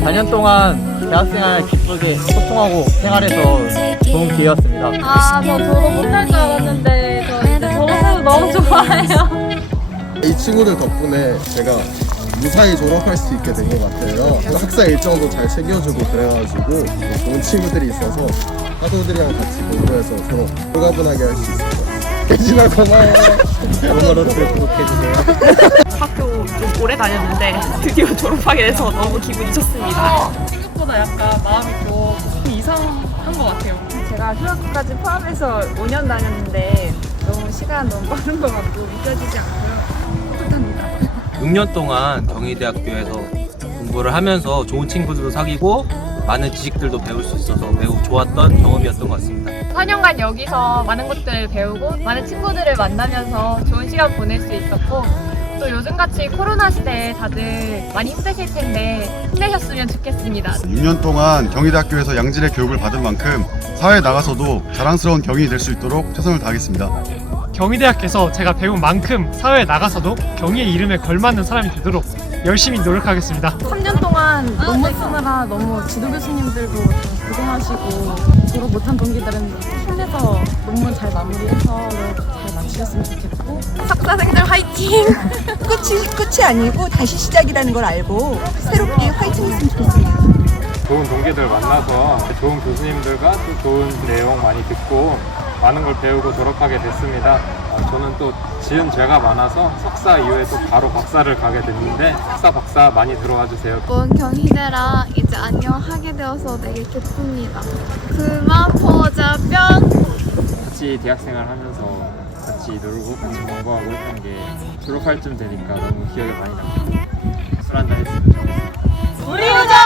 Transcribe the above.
4년 동안 대학생활 기쁘게 소통하고 생활해서 좋은 기회였습니다. 아, 저 졸업 못할 줄 알았는데, 저 이제 졸업해서 너무 좋아해요. 이 친구들 덕분에 제가 무사히 졸업할 수 있게 된 것 같아요. 학사 일정도 잘 챙겨주고 그래가지고 좋은 친구들이 있어서 학우들이랑 같이 공부해서 졸업 홀가분하게 할 수 있어요. 대진아 고마워. 영어로도 구독해주세요. 좀 오래 다녔는데 드디어 졸업하게 돼서 너무 기분이 좋습니다. 생각보다 약간 마음이 좀 이상한 것 같아요. 제가 휴학까지 포함해서 5년 다녔는데 너무 시간 너무 빠른 것 같고 믿겨지지 않고요. 뿌듯합니다. 6년 동안 경희대학교에서 공부를 하면서 좋은 친구들도 사귀고 많은 지식들도 배울 수 있어서 매우 좋았던 경험이었던 것 같습니다. 4년간 여기서 많은 것들을 배우고, 많은 친구들을 만나면서 좋은 시간 보낼 수 있었고, 또 요즘같이 코로나 시대에 다들 많이 힘드실 텐데, 힘내셨으면 좋겠습니다. 6년 동안 경희대학교에서 양질의 교육을 받은 만큼 사회에 나가서도 자랑스러운 경인이 될 수 있도록 최선을 다하겠습니다. 경희대학교에서 제가 배운 만큼 사회에 나가서도 경희의 이름에 걸맞는 사람이 되도록 열심히 노력하겠습니다. 3년 동안 논문 쓰느라 너무 지도 교수님들도 좀 고생하시고 졸업 못한 동기들은 힘내서 논문 잘 마무리해서 잘 마치셨으면 좋겠고 석사생들 화이팅! 끝이, 끝이 아니고 다시 시작이라는 걸 알고 새롭게 화이팅 했으면 좋겠습니다. 좋은 동기들 만나서 좋은 교수님들과 또 좋은 내용 많이 듣고 많은 걸 배우고 졸업하게 됐습니다. 어, 저는 또 지은 죄가 많아서 석사 이후에 또 바로 박사를 가게 됐는데 석사 박사 많이 들어와 주세요. 이번 경희대랑 이제 안녕하게 되어서 되게 기쁩니다. 그만 보자 뿅! 같이 대학생활 하면서 같이 놀고 같이 공부하고 했던 게 졸업할 쯤 되니까 너무 기억에 많이 납니다. 술 한잔 했으면 좋겠습니다. Crazy.